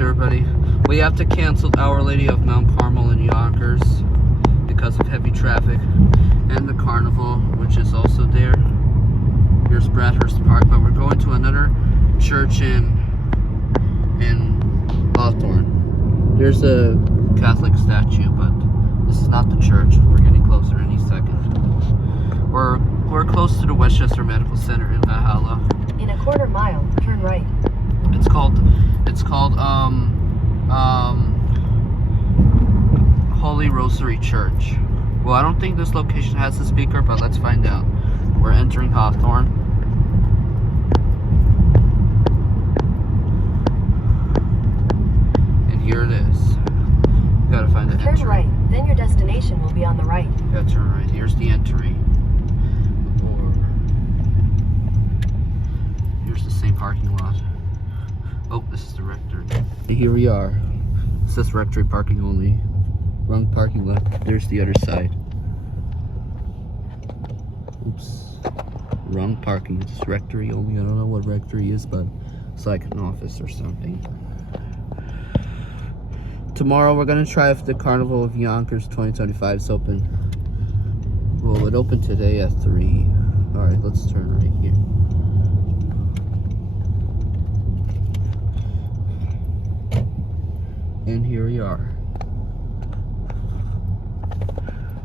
everybody. We have to cancel Our Lady of Mount Carmel in Yonkers because of heavy traffic, and the carnival, which is also there. Here's Bradhurst Park, but we're going to another church in Hawthorne. There's a Catholic statue, but this is not the church. We're getting closer any second. We're close to the Westchester Medical Center in Valhalla. In a quarter mile, turn right. It's called Holy Rosary Church. Well, I don't think this location has a speaker, but let's find out. We're entering Hawthorne. And here it is. You gotta find the entry. Turn right, then your destination will be on the right. Yeah, turn right. Here's the entry. Or here's the same parking lot. Oh, this is the rectory. Here we are. It says rectory parking only. Wrong parking lot. There's the other side. Oops. Wrong parking. It's rectory only. I don't know what rectory is, but it's like an office or something. Tomorrow we're gonna try if the Carnival of Yonkers 2025 is open. Well, it opened today at 3. Alright, let's turn right here. And here we are.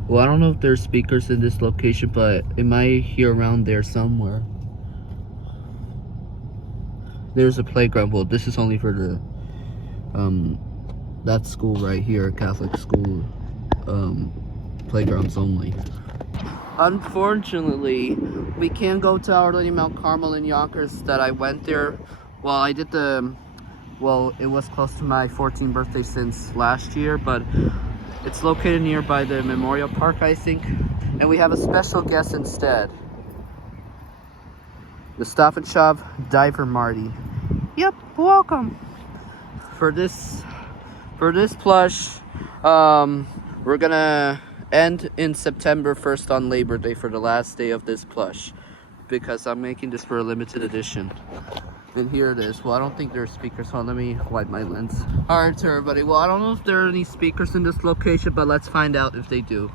Well, I don't know if there's speakers in this location, but it might hear around there somewhere. There's a playground. Well, this is only for the that school right here, Catholic school, playgrounds only. Unfortunately, we can't go to Our Lady Mount Carmel in Yonkers that I went there. Well, I did well, it was close to my 14th birthday since last year, but it's located nearby the Memorial Park, I think. And we have a special guest instead. The Stop and Shop Diver Marty. Yep, welcome. For this plush, we're gonna end in September 1st on Labor Day for the last day of this plush, because I'm making this for a limited edition. And here it is. Well, I don't think there are speakers, so let me wipe my lens. Alright, everybody. Well, I don't know if there are any speakers in this location, but let's find out if they do.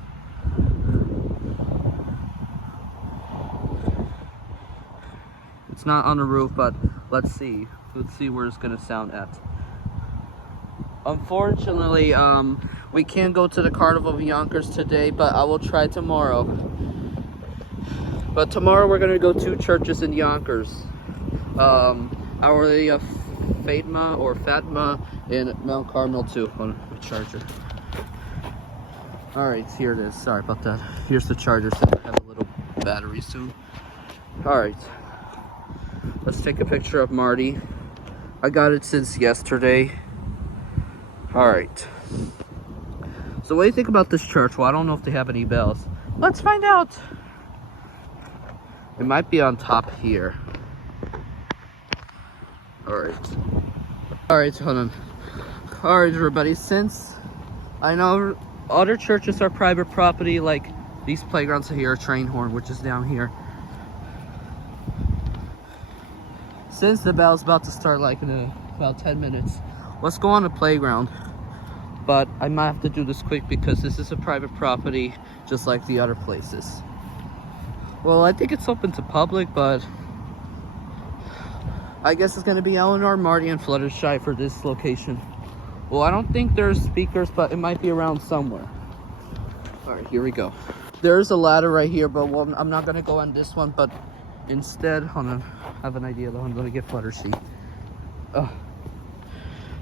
It's not on the roof, but let's see. Let's see where it's gonna sound at. Unfortunately, we can't go to the Carnival of Yonkers today, but I will try tomorrow. But tomorrow we're gonna go to churches in Yonkers. Our Lady of Fatima in Mount Carmel too. On the charger. Alright, here it is. Sorry about that. Here's the charger, so I have a little battery soon. Alright. Let's take a picture of Marty. I got it since yesterday. Alright. So what do you think about this church? Well, I don't know if they have any bells. Let's find out. It might be on top here. Alright, hold on. Alright, everybody, since I know other churches are private property, like these playgrounds here, Trainhorn, which is down here. Since the bell's about to start like in about 10 minutes, let's go on the playground. But I might have to do this quick because this is a private property, just like the other places. Well, I think it's open to public, but I guess it's gonna be Elinor, Marty, and Fluttershy for this location. Well, I don't think there's speakers, but it might be around somewhere. Alright, here we go. There's a ladder right here, but well, I'm not gonna go on this one, but instead, hold on, I have an idea though. I'm gonna get Fluttershy.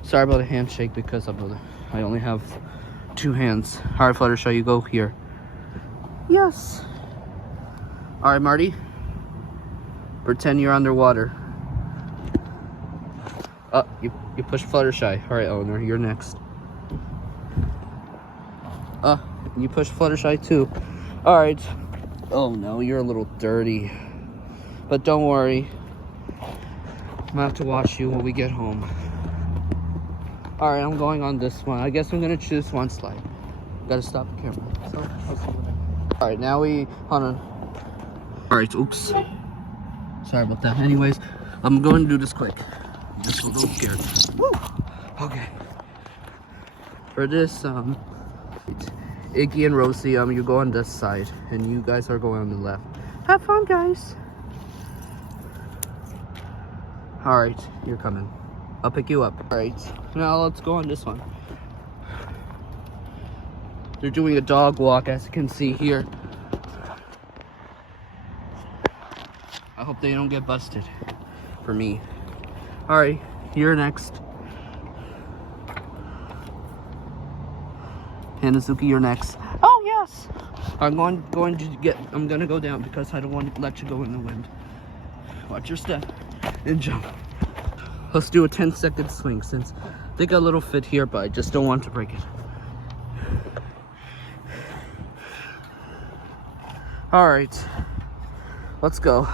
Sorry about the handshake because I only have 2 hands. Alright, Fluttershy, you go here. Yes. Alright, Marty. Pretend you're underwater. You push Fluttershy. Alright, Elinor, you're next. You push Fluttershy too. Alright. Oh no, you're a little dirty. But don't worry. I'm gonna have to wash you when we get home. Alright, I'm going on this one. I guess I'm gonna choose one slide. Gotta stop the camera. Alright, now hold on. Alright, oops. Sorry about that. Anyways, I'm going to do this quick. I'm just a little scared. Woo! Okay. For this, Iggy and Rosie, you go on this side, and you guys are going on the left. Have fun, guys. All right, you're coming. I'll pick you up. All right, now let's go on this one. They're doing a dog walk, as you can see here. I hope they don't get busted for me. All right, you're next. Hanazuki, you're next. Oh yes. I'm gonna go down because I don't want to let you go in the wind. Watch your step and jump. Let's do a 10-second swing since they got a little fit here, but I just don't want to break it. All right, let's go.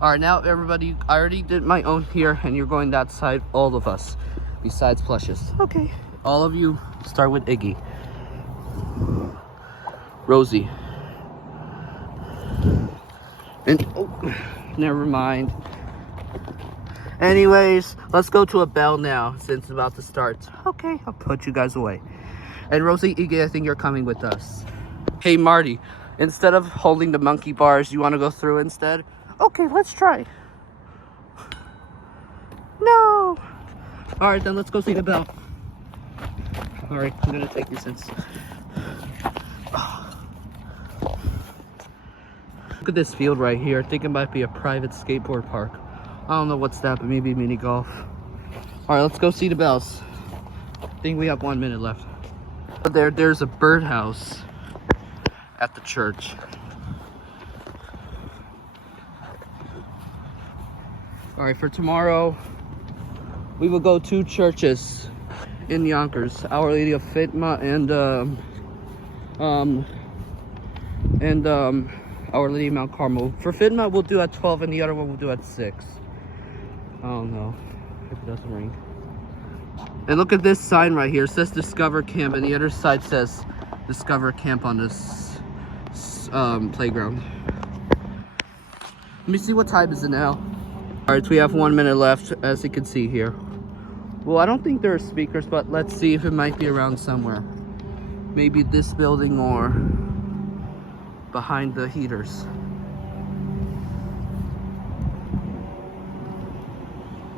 All right, now everybody, I already did my own here, and you're going that side, all of us, besides plushes. Okay. All of you start with Iggy. Rosie. And, oh, never mind. Anyways, let's go to a bell now, since it's about to start. Okay, I'll put you guys away. And Rosie, Iggy, I think you're coming with us. Hey, Marty, instead of holding the monkey bars, you want to go through instead? Okay, let's try. No! Alright, then let's go see the bell. Alright, I'm gonna take you since... Look at this field right here. I think it might be a private skateboard park. I don't know what's that, but maybe mini golf. Alright, let's go see the bells. I think we have 1 minute left. There's a birdhouse at the church. Alright, for tomorrow, we will go to churches in Yonkers. Our Lady of Fatima and Our Lady of Mount Carmel. For Fatima, we'll do at 12, and the other one we'll do at 6. I don't know if it doesn't ring. And look at this sign right here. It says Discover Camp, and the other side says Discover Camp on this playground. Let me see what time is it now. Alright, we have 1 minute left, as you can see here. Well, I don't think there are speakers, but let's see if it might be around somewhere. Maybe this building or behind the heaters.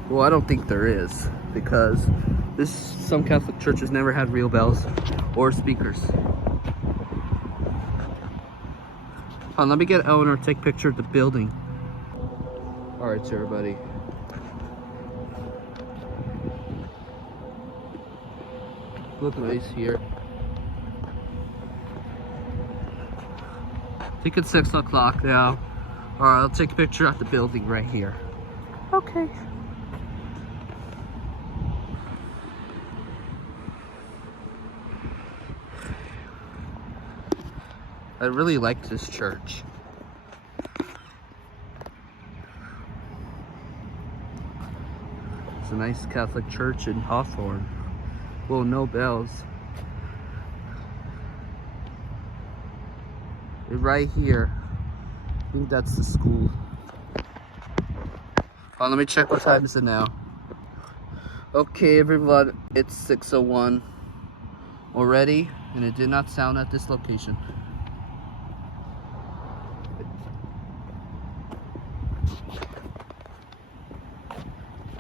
Well, I don't think there is, because some Catholic churches never had real bells or speakers. Hold on, let me get Elinor to take a picture of the building. Alright, so everybody. Look nice here. I think it's 6 o'clock now. Alright, I'll take a picture at the building right here. Okay. I really like this church. It's a nice Catholic church in Hawthorne. Well, no bells. Right here. I think that's the school. Oh, let me check what time is it now. Okay, everyone, it's 6:01 already, and it did not sound at this location.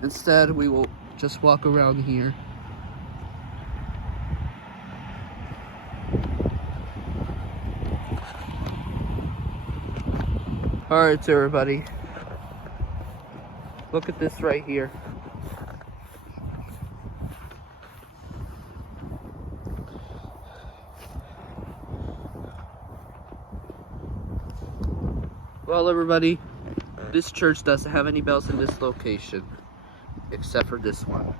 Instead, we will just walk around here. Alright, so everybody, look at this right here. Well, everybody, this church doesn't have any bells in this location, except for this one.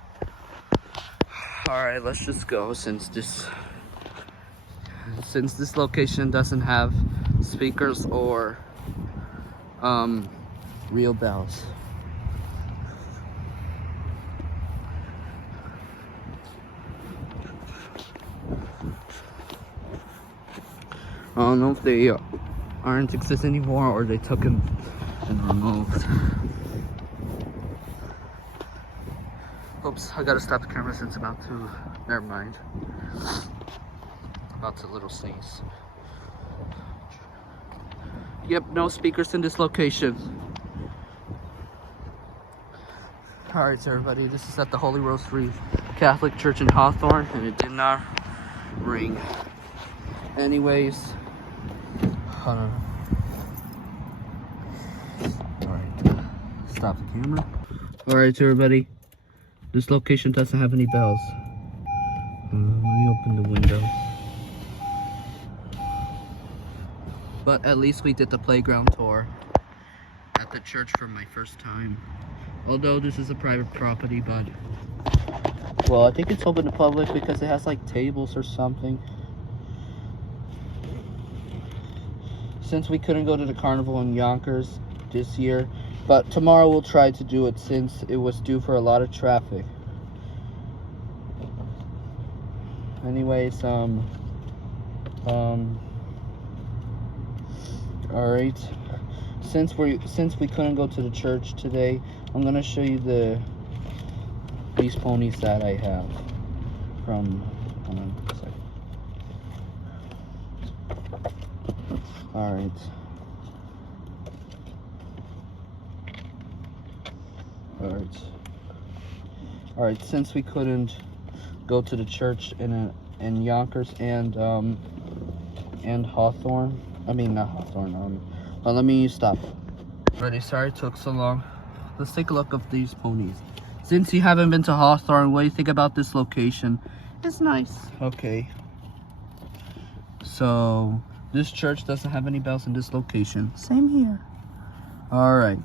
Alright, let's just go since this location doesn't have speakers or real bells. I don't know if they aren't exist anymore or they took them and removed. Hope Oops, I gotta stop the camera since it's about to. Never mind. About to little sneeze. Yep, no speakers in this location. Alright, so everybody, this is at the Holy Rosary Catholic Church in Hawthorne, and it did not ring. Anyways, hold on. Alright, stop the camera. Alright, so everybody, this location doesn't have any bells. Let me open the window. But at least we did the playground tour at the church for my first time. Although this is a private property, but well, I think it's open to public because it has like tables or something. Since we couldn't go to the carnival in Yonkers this year, but tomorrow we'll try to do it since it was due for a lot of traffic. Anyways, alright. Since we couldn't go to the church today, I'm gonna show you these ponies that I have from. Hold on a second. Alright. Alright, since we couldn't go to the church in Yonkers and Hawthorne. I mean not Hawthorne, but let me stop. Ready, sorry it took so long. Let's take a look of these ponies. Since you haven't been to Hawthorne, what do you think about this location? It's nice. Okay. So, this church doesn't have any bells in this location. Same here. Alright.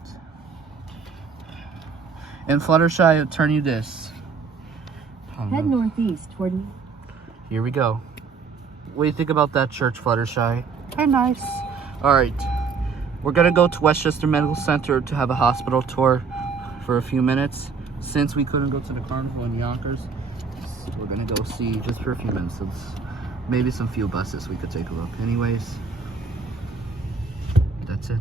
In Fluttershy, I'll turn you this. Head northeast toward me. Here we go. What do you think about that church, Fluttershy? Very nice. Alright. We're gonna go to Westchester Medical Center to have a hospital tour for a few minutes. Since we couldn't go to the carnival in Yonkers, we're gonna go see just for a few minutes. Maybe some few buses we could take a look. Anyways, that's it.